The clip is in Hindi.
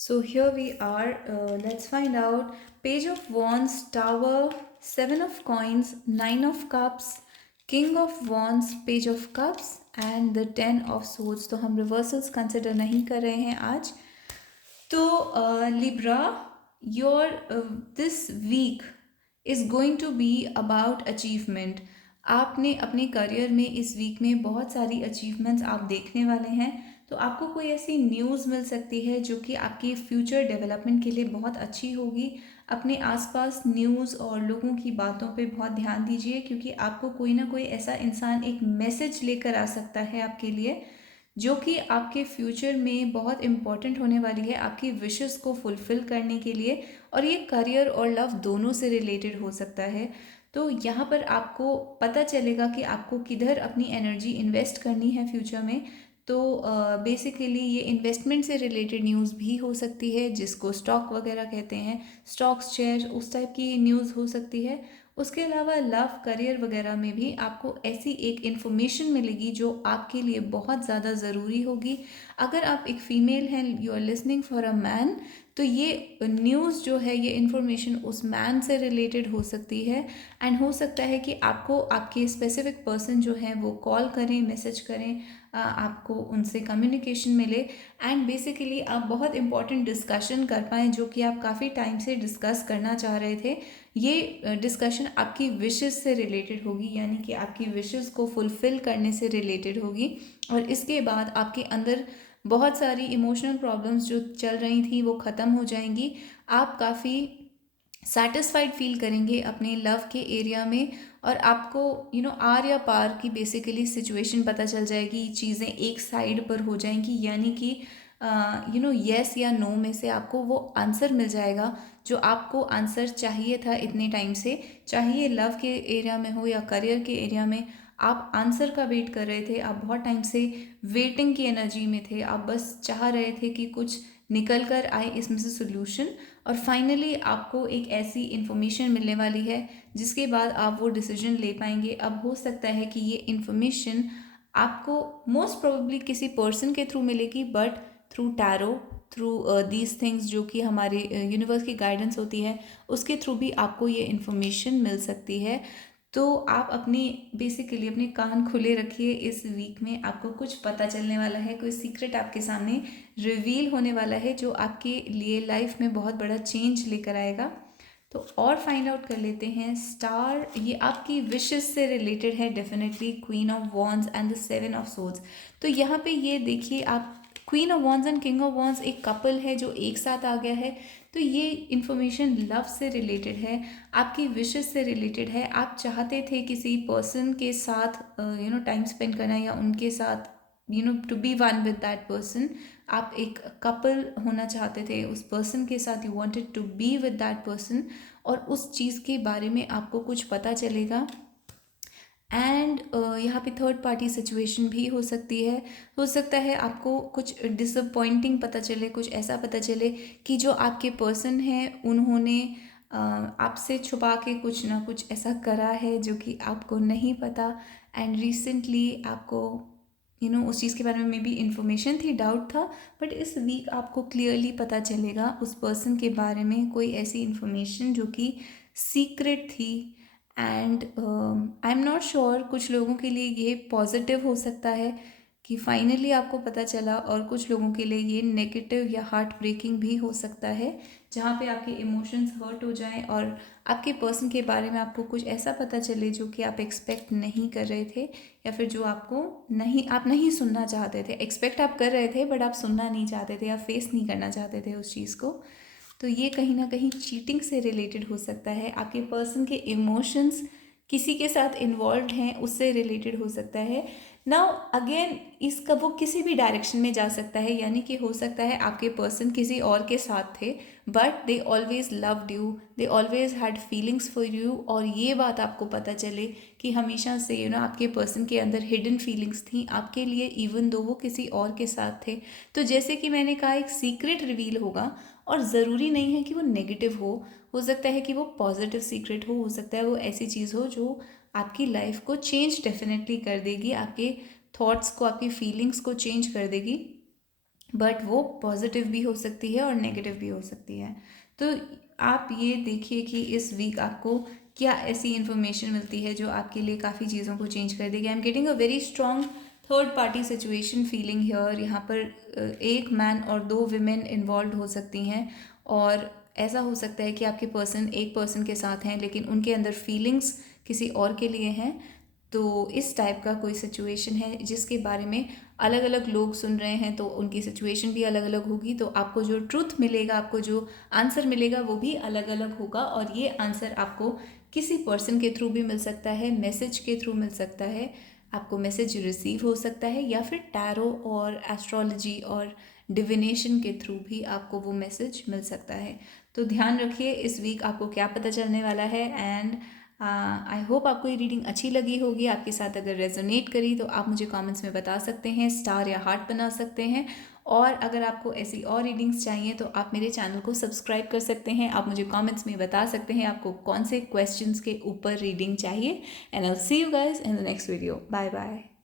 So here we are. Let's find out. Page of Wands, Tower, Seven of Coins, Nine of Cups, King of Wands, Page of Cups and the Ten of Swords. तो हम रिवर्सल्स कंसिडर नहीं कर रहे हैं आज. तो Libra, your this week is going to be about achievement. आपने अपने करियर में इस वीक में बहुत सारी अचीवमेंट्स आप देखने वाले हैं. तो आपको कोई ऐसी न्यूज़ मिल सकती है जो कि आपकी फ्यूचर डेवलपमेंट के लिए बहुत अच्छी होगी. अपने आसपास न्यूज़ और लोगों की बातों पे बहुत ध्यान दीजिए, क्योंकि आपको कोई ना कोई ऐसा इंसान एक मैसेज लेकर आ सकता है आपके लिए, जो कि आपके फ्यूचर में बहुत इम्पॉर्टेंट होने वाली है आपकी विशेस को फुलफ़िल करने के लिए. और ये करियर और लव दोनों से रिलेटेड हो सकता है. तो यहाँ पर आपको पता चलेगा कि आपको किधर अपनी एनर्जी इन्वेस्ट करनी है फ्यूचर में. तो बेसिकली ये इन्वेस्टमेंट से रिलेटेड न्यूज़ भी हो सकती है, जिसको स्टॉक वगैरह कहते हैं, स्टॉक्स, शेयर, उस टाइप की न्यूज़ हो सकती है. उसके अलावा लव, करियर वगैरह में भी आपको ऐसी एक इन्फॉर्मेशन मिलेगी जो आपके लिए बहुत ज़्यादा ज़रूरी होगी. अगर आप एक फ़ीमेल हैं, you are listening for a man, तो ये न्यूज़ जो है, ये इन्फॉर्मेशन उस मैन से रिलेटेड हो सकती है. एंड हो सकता है कि आपको आपके स्पेसिफिक पर्सन जो हैं वो कॉल करें, मैसेज करें, आपको उनसे कम्युनिकेशन मिले. एंड बेसिकली आप बहुत इंपॉर्टेंट डिस्कशन कर पाएँ जो कि आप काफ़ी टाइम से डिस्कस करना चाह रहे थे. ये डिस्कशन आपकी विशेस से रिलेटेड होगी, यानी कि आपकी विशेस को फुलफ़िल करने से रिलेटेड होगी. और इसके बाद आपके अंदर बहुत सारी इमोशनल प्रॉब्लम्स जो चल रही थी वो ख़त्म हो जाएंगी. आप काफ़ी सेटिस्फाइड फील करेंगे अपने लव के एरिया में. और आपको आर या पार की बेसिकली सिचुएशन पता चल जाएगी, चीज़ें एक साइड पर हो जाएंगी, यानी कि येस या नो में से आपको वो आंसर मिल जाएगा जो आपको आंसर चाहिए था इतने टाइम से. चाहे ये लव के एरिया में हो या करियर के एरिया में, आप आंसर का वेट कर रहे थे. आप बहुत टाइम से वेटिंग की एनर्जी में थे. आप बस चाह रहे थे कि कुछ निकल कर आए इसमें से सोल्यूशन. और फाइनली आपको एक ऐसी इन्फॉर्मेशन मिलने वाली है जिसके बाद आप वो डिसीजन ले पाएंगे. अब हो सकता है कि ये इन्फॉर्मेशन आपको मोस्ट प्रोबेबली किसी पर्सन के थ्रू मिलेगी, but through tarot, through these things जो कि हमारे यूनिवर्स की गाइडेंस होती है, उसके थ्रू भी आपको ये इन्फॉर्मेशन मिल सकती है. तो आप अपने बेसिकली अपने कान खुले रखिए. इस वीक में आपको कुछ पता चलने वाला है, कोई सीक्रेट आपके सामने रिवील होने वाला है जो आपके लिए लाइफ में बहुत बड़ा चेंज लेकर आएगा. तो और फाइंड आउट कर लेते हैं. स्टार, ये आपकी विशेस से रिलेटेड है definitely. Queen of wands and the seven of swords. तो यहाँ पे ये देखिए, आप queen of wands and king of wands एक कपल है जो एक साथ आ गया है. तो ये इन्फॉर्मेशन लव से रिलेटेड है, आपकी विशेस से रिलेटेड है. आप चाहते थे किसी पर्सन के साथ टाइम स्पेंड करना, या उनके साथ to be one with that person. आप एक कपल होना चाहते थे उस पर्सन के साथ, you wanted to be with that person. और उस चीज़ के बारे में आपको कुछ पता चलेगा. एंड यहाँ पे थर्ड पार्टी सिचुएशन भी हो सकती है. हो सकता है आपको कुछ डिसअपॉइंटिंग पता चले, कुछ ऐसा पता चले कि जो आपके पर्सन हैं उन्होंने आपसे छुपा के कुछ ना कुछ ऐसा करा है जो कि आपको नहीं पता. एंड रिसेंटली आपको उस चीज़ के बारे में मे बी इन्फॉर्मेशन थी, डाउट था, बट इस वीक आपको क्लियरली पता चलेगा उस पर्सन के बारे में कोई ऐसी इन्फॉर्मेशन जो कि सीक्रेट थी. And I am not sure, कुछ लोगों के लिए ये पॉजिटिव हो सकता है कि फाइनली आपको पता चला, और कुछ लोगों के लिए ये नेगेटिव या हार्ट ब्रेकिंग भी हो सकता है, जहाँ पे आपके इमोशंस हर्ट हो जाएं और आपके पर्सन के बारे में आपको कुछ ऐसा पता चले जो कि आप एक्सपेक्ट नहीं कर रहे थे, या फिर जो आप नहीं सुनना चाहते थे. एक्सपेक्ट आप कर रहे थे बट आप सुनना नहीं चाहते थे, आप फेस नहीं करना चाहते थे उस चीज़ को. तो ये कहीं ना कहीं चीटिंग से रिलेटेड हो सकता है. आपके पर्सन के इमोशंस किसी के साथ इन्वॉल्व हैं, उससे रिलेटेड हो सकता है. नाउ अगेन, इसका वो किसी भी डायरेक्शन में जा सकता है, यानी कि हो सकता है आपके पर्सन किसी और के साथ थे, but they always loved you, they always had feelings for you. और ये बात आपको पता चले कि हमेशा से आपके पर्सन के अंदर हिडन फीलिंग्स थी आपके लिए, इवन दो वो किसी और के साथ थे. तो जैसे कि मैंने कहा, एक सीक्रेट रिवील होगा, और ज़रूरी नहीं है कि वो नेगेटिव हो सकता है कि वो पॉजिटिव सीक्रेट हो सकता है वो ऐसी चीज़ हो जो आपकी लाइफ को चेंज डेफिनेटली कर देगी, आपके थॉट्स को, आपकी फीलिंग्स को चेंज कर देगी. बट वो पॉजिटिव भी हो सकती है और नेगेटिव भी हो सकती है। तो आप ये देखिए कि इस वीक आपको क्या ऐसी इन्फॉर्मेशन मिलती है जो आपके लिए काफ़ी चीज़ों को चेंज कर देगी। I am getting a very strong third party situation feeling here. यहाँ पर एक मैन और दो विमेन इन्वॉल्व हो सकती हैं, और ऐसा हो सकता है कि आपके पर्सन एक पर्सन के साथ हैं लेकिन उनके अंदर फीलिंग्स किसी और के लिए हैं। तो इस टाइप का कोई सिचुएशन है जिसके बारे में अलग अलग लोग सुन रहे हैं, तो उनकी सिचुएशन भी अलग अलग होगी, तो आपको जो ट्रुथ मिलेगा, आपको जो आंसर मिलेगा वो भी अलग अलग होगा। और ये आंसर आपको किसी पर्सन के थ्रू भी मिल सकता है, मैसेज के थ्रू मिल सकता है, आपको मैसेज रिसीव हो सकता है, या फिर टैरो और एस्ट्रोलॉजी और डिविनेशन के थ्रू भी आपको वो मैसेज मिल सकता है। तो ध्यान रखिए इस वीक आपको क्या पता चलने वाला है। एंड आई होप आपको ये रीडिंग अच्छी लगी होगी। आपके साथ अगर रेजोनेट करी तो आप मुझे कमेंट्स में बता सकते हैं, स्टार या हार्ट बना सकते हैं। और अगर आपको ऐसी और रीडिंग्स चाहिए तो आप मेरे चैनल को सब्सक्राइब कर सकते हैं। आप मुझे कमेंट्स में बता सकते हैं आपको कौन से क्वेश्चंस के ऊपर रीडिंग चाहिए। And I will see you guys in the next video. Bye bye.